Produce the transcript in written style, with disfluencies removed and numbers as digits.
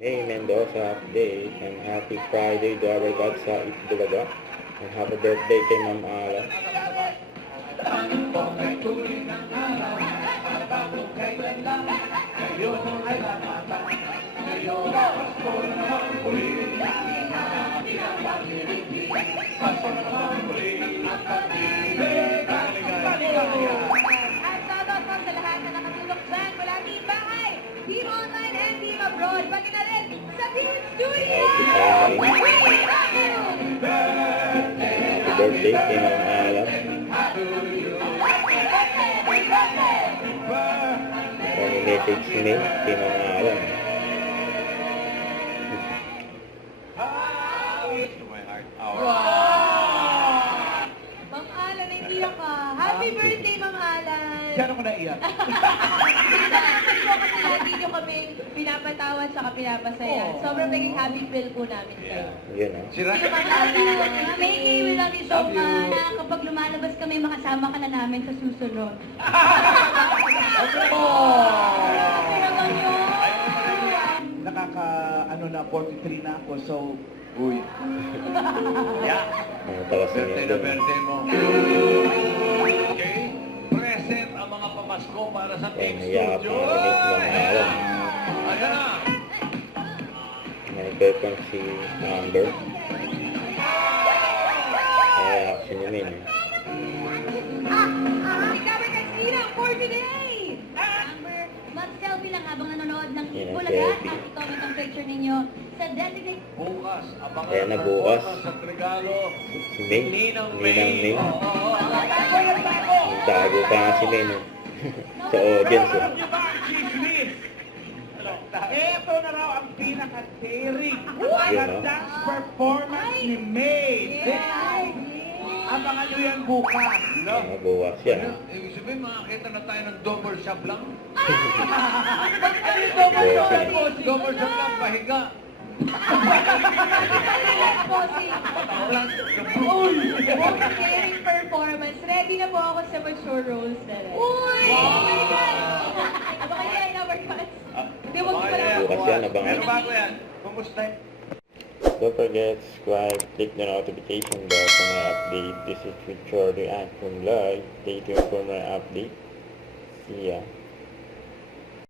May Mendoza update and happy Friday to our God sa Itbulaga and happy birthday kay Ma'am Ala. Team Online and Team Abroad, pati na rin sa Team Studio! Happy birthday kay Ma'am Ala. May message si May kay Ma'am Ala. Ma'am Alan, naiiyak ka. Happy birthday, Ma'am Alan! Diyan ako naiyak. Kasi lagi nyo kami pinapatawan sa pinapasaya. Sobrang naging happy feel po namin kayo. Yun ah. Sira. Thank you, we love you so much. Na kapag lumalabas kami, makasama ka na namin sa susunod. Naman yun. Na 43 na ako, so... Uy. Yeah. Tawa si Birthday May. na birthday mo. Okay. Present ang mga pamasko para sa Team Naiyak Studio. ang rinig Ma'am Ala. Ayan na. May girlfriend si Amber. Naiyak si May. Recover Casino for today! Amber, mag-selfie lang habang nanonood ng Yan ang Itbulaga selfie. at i-comment ang picture ninyo sa designated Bukas, abangan Ayan na ang bukas. performance at regalo. Si May. Ninang Ninang May. Oo. Tago pa nga si May no? Sa audience eh. Niyo ba ang chismis? Ito na raw ang pinaka-daring Yun, no? dance performance ni May. Abangan nyo yan bukas. No? Buwas yan. Ano? Ibig sabihin, makakita na tayo ng double shop lang. Bossing. Double shop lang, pahiga. Bossing, Pataulan. sharing performance. Ready na po ako sa mature roles na rin. Uy! Abangan niyo yan, number cuts. Hindi, wag Abangan pala. yan. Bukas yan, abangan. Pero bago yan, kumusta? Don't forget to subscribe, click the notification bell for my update. This is with Jordy and from Live. Stay tuned for my update. See ya.